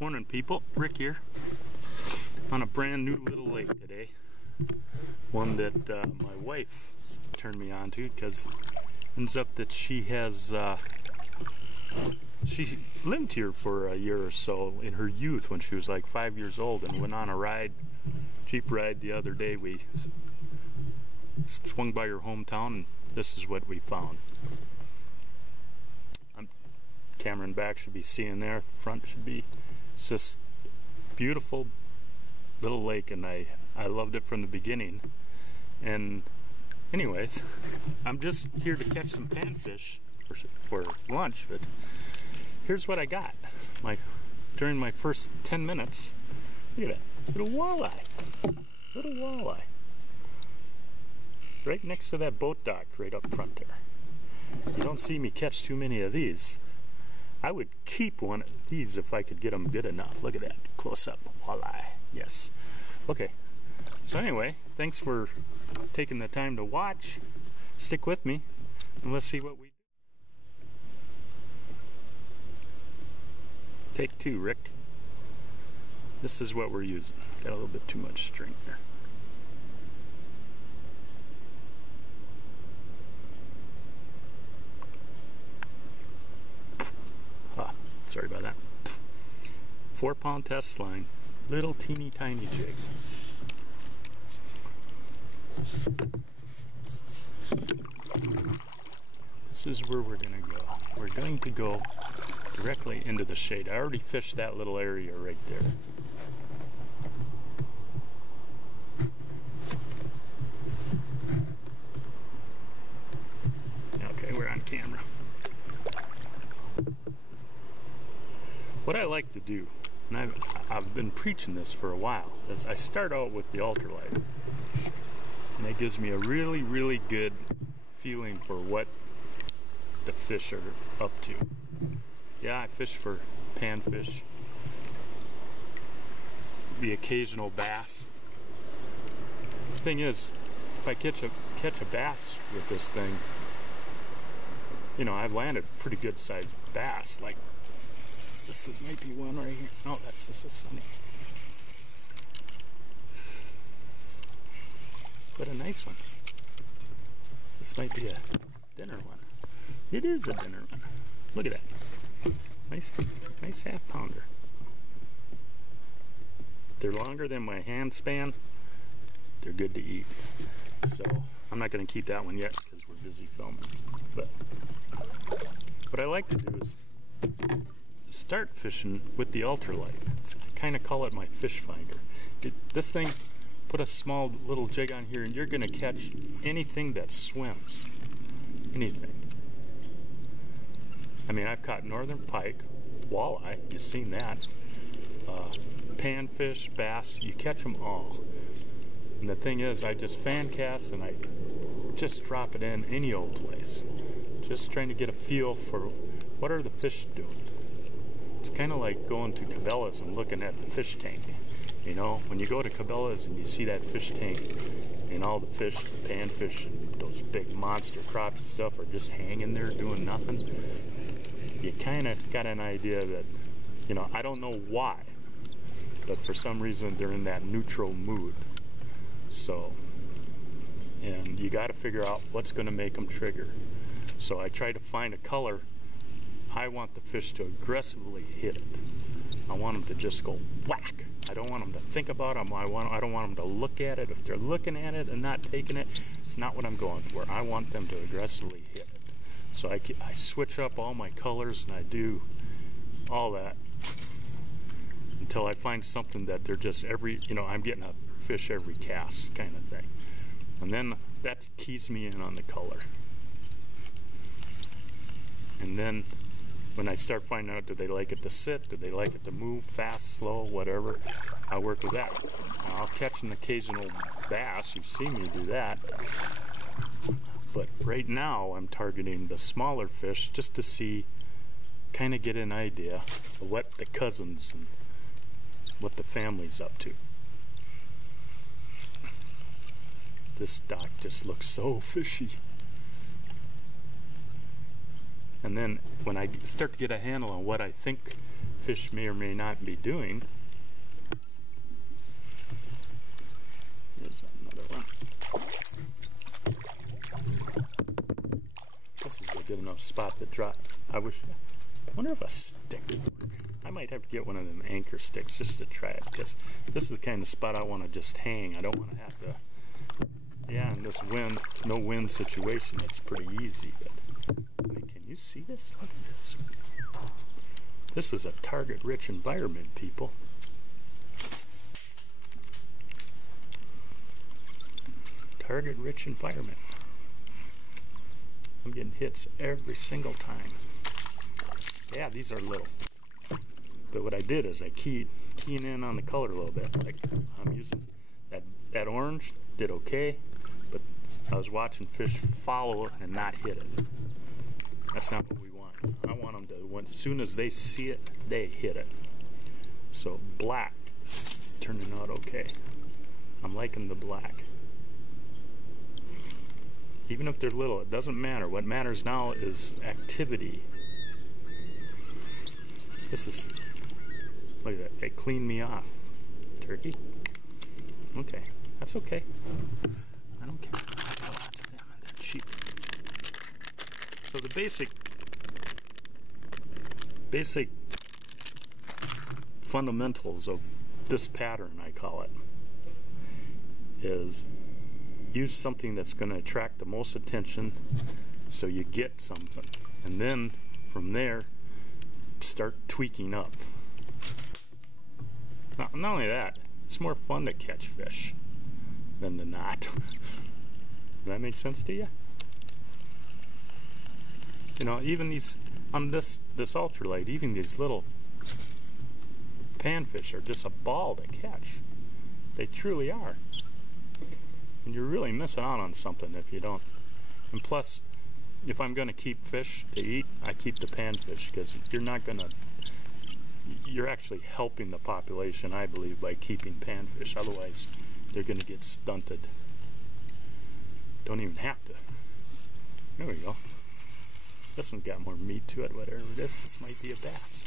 Morning people, Rick here on a brand new little lake today. One that my wife turned me on to because it ends up that she lived here for a year or so in her youth when she was like 5 years old, and went on a jeep ride the other day. We swung by her hometown and this is what we found. Camera in back should be seeing there, front should be. It's just beautiful little lake, and I loved it from the beginning. And anyways, I'm just here to catch some panfish for lunch, but here's what I got. During my first 10 minutes, look at that, little walleye. Right next to that boat dock right up front there. You don't see me catch too many of these. I would keep one of these if I could get them good enough. Look at that, close up, walleye, yes. Okay, so anyway, thanks for taking the time to watch. Stick with me, and let's see what we do. Take two, Rick. This is what we're using. Got a little bit too much string there. Sorry about that. 4-pound test line, little teeny tiny jig. This is where we're going to go. We're going to go directly into the shade. I already fished that little area right there. Okay, we're on camera. What I like to do, and I've been preaching this for a while, is I start out with the ultralight, and that gives me a really, really good feeling for what the fish are up to. Yeah, I fish for panfish, the occasional bass. The thing is, if I catch a bass with this thing, you know, I've landed pretty good sized bass. Like this might be one right here. No, that's just a sunny. But a nice one. This might be a dinner one. It is a dinner one. Look at that. Nice half pounder. They're longer than my hand span. They're good to eat. So I'm not going to keep that one yet because we're busy filming. But what I like to do is start fishing with the ultralight. I kind of call it my fish finder. This thing, put a small little jig on here and you're going to catch anything that swims. Anything. I mean, I've caught northern pike, walleye, you've seen that, panfish, bass, you catch them all. And the thing is, I just fan cast and I just drop it in any old place. Just trying to get a feel for what are the fish doing. It's kind of like going to Cabela's and looking at the fish tank. You know, when you go to Cabela's and you see that fish tank and all the fish, the panfish, and those big monster crops and stuff are just hanging there doing nothing, you kind of got an idea that, you know, I don't know why, but for some reason they're in that neutral mood. So, and you got to figure out what's going to make them trigger. So I try to find a color I want the fish to aggressively hit it. I want them to just go whack. I don't want them to think about them. I don't want them to look at it. If they're looking at it and not taking it, it's not what I'm going for. I want them to aggressively hit it. So I switch up all my colors and I do all that until I find something that they're just I'm getting a fish every cast kind of thing. And then that keys me in on the color. And then when I start finding out, do they like it to sit, do they like it to move fast, slow, whatever, I work with that. Now, I'll catch an occasional bass, you've seen me do that, but right now I'm targeting the smaller fish just to see, kind of get an idea of what the cousins and what the family's up to. This dock just looks so fishy. And then when I start to get a handle on what I think fish may or may not be doing, here's another one. This is a good enough spot to drop. I wonder if a stick would work. I might have to get one of them anchor sticks just to try it, because this is the kind of spot I want to just hang. I don't want to have to, in this no wind situation, it's pretty easy. But I mean, can you see this? Look at this. This is a target-rich environment, people. Target-rich environment. I'm getting hits every single time. Yeah, these are little. But what I did is I keyed in on the color a little bit. Like I'm using that orange did okay, but I was watching fish follow it and not hit it. That's not what we want. I want them to, as soon as they see it, they hit it. So black is turning out okay. I'm liking the black. Even if they're little, it doesn't matter. What matters now is activity. This is, look at that, they cleaned me off. Turkey. Okay, that's okay. I don't care. I got lots of them and they're cheap. So the basic fundamentals of this pattern, I call it, is use something that's going to attract the most attention so you get something. And then from there, start tweaking up. Not only that, it's more fun to catch fish than to not. Does that make sense to you? You know, even these, on this ultralight, even these little panfish are just a ball to catch. They truly are. And you're really missing out on something if you don't. And plus, if I'm going to keep fish to eat, I keep the panfish, because you're actually helping the population, I believe, by keeping panfish. Otherwise, they're going to get stunted. Don't even have to. There we go. This one's got more meat to it, whatever it is. This might be a bass.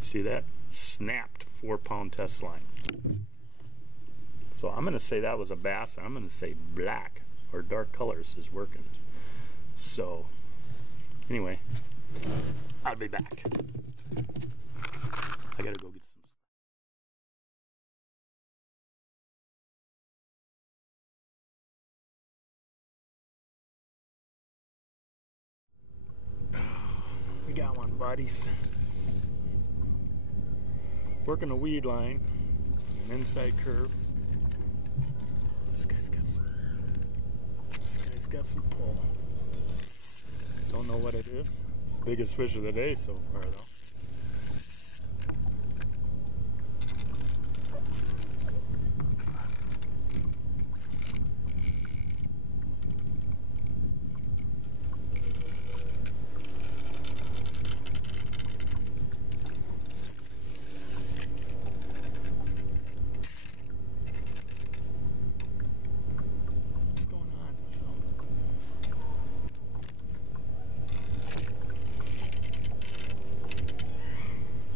See that? Snapped 4-pound test line. So I'm going to say that was a bass. I'm going to say black or dark colors is working. So anyway, I'll be back. I got to go get some. We got one, buddies. Working a weed line, an inside curve. This guy's got some pull. Don't know what it is. It's the biggest fish of the day so far, though.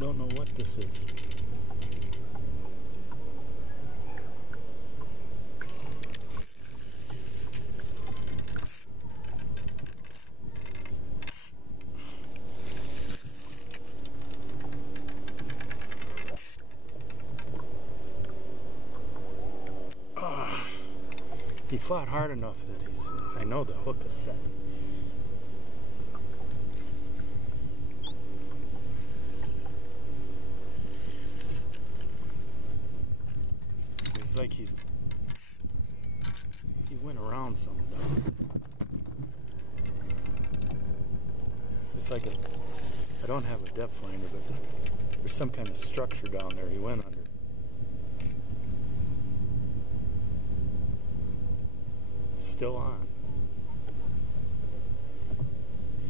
Don't know what this is. He fought hard enough that I know the hook is set. It's like he went around something down. It's like I don't have a depth finder, but there's some kind of structure down there he went under. It's still on.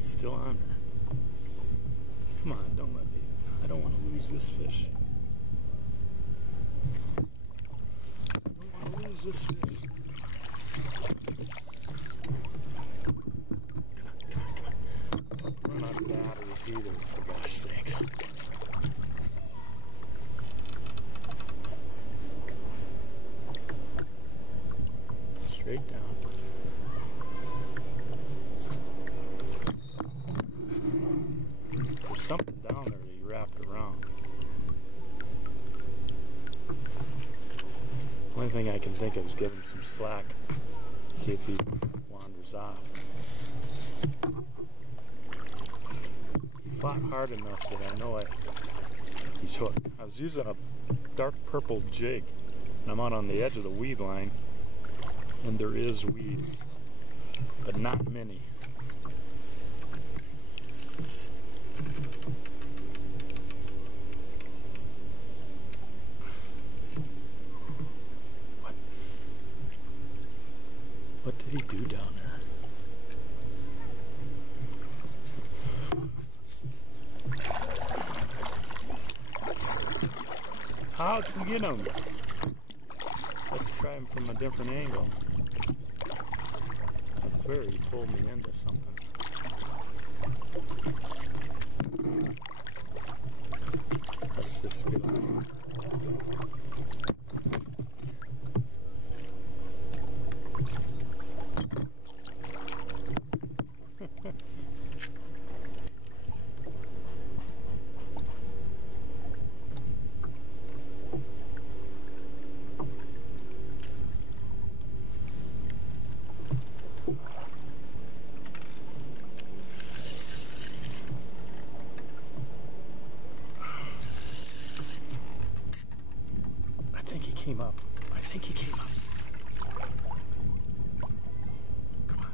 It's still on there. Come on, don't let me. I don't want to lose this fish. I don't want to lose this fish. Run out of batteries either, for gosh sakes. Straight down. There's something down there that he wrapped around. Only thing I can think of is give him some slack. See if he wanders off. Fought hard enough that I know he's hooked. I was using a dark purple jig, and I'm out on the edge of the weed line, and there is weeds, but not many. What did he do down there? How can we get him? Let's try him from a different angle. I swear he pulled me into something. Let's just get him. Came up. I think he came up. Come on.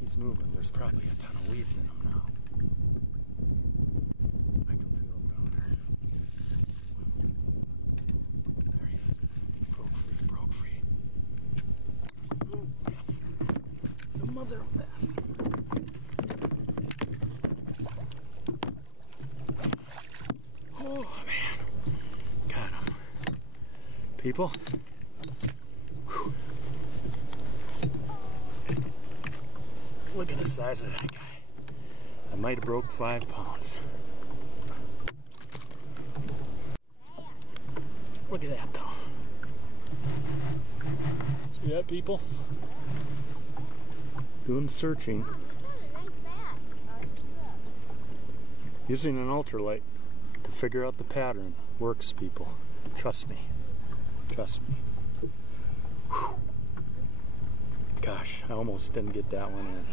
He's moving. There's probably a ton of weeds in him now. I can feel him down there. There he is. He broke free. Broke free. Yes. The mother of bass. Oh, man. Got him. People. Whew. Look at the size of that guy. I might have broke 5 pounds. Look at that though. See that, people? Doing searching. Using an ultralight to figure out the pattern works, people. Trust me. Trust me. Whew. Gosh, I almost didn't get that one in.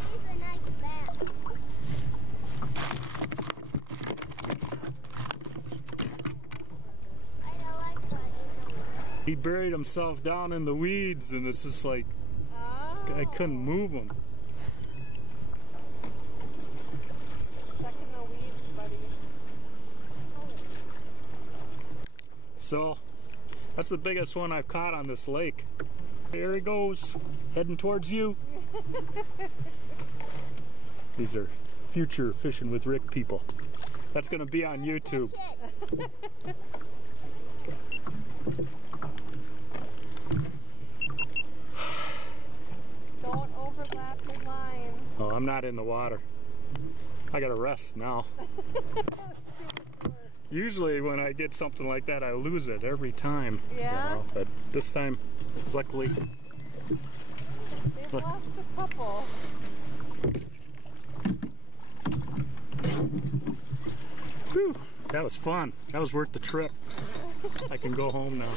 He buried himself down in the weeds, and it's just like, I couldn't move him. Checking the weeds, buddy. So, that's the biggest one I've caught on this lake. There he goes, heading towards you. These are future Fishing with Rick people. That's going to be on YouTube. Don't overlap your line. Oh, I'm not in the water. I got to rest now. Usually when I get something like that, I lose it every time. Yeah? You know, but this time, luckily... They've lost a couple. Whew, that was fun. That was worth the trip. I can go home now.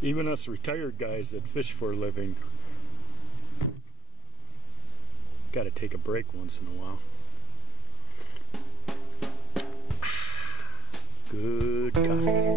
Even us retired guys that fish for a living gotta take a break once in a while. Good coffee.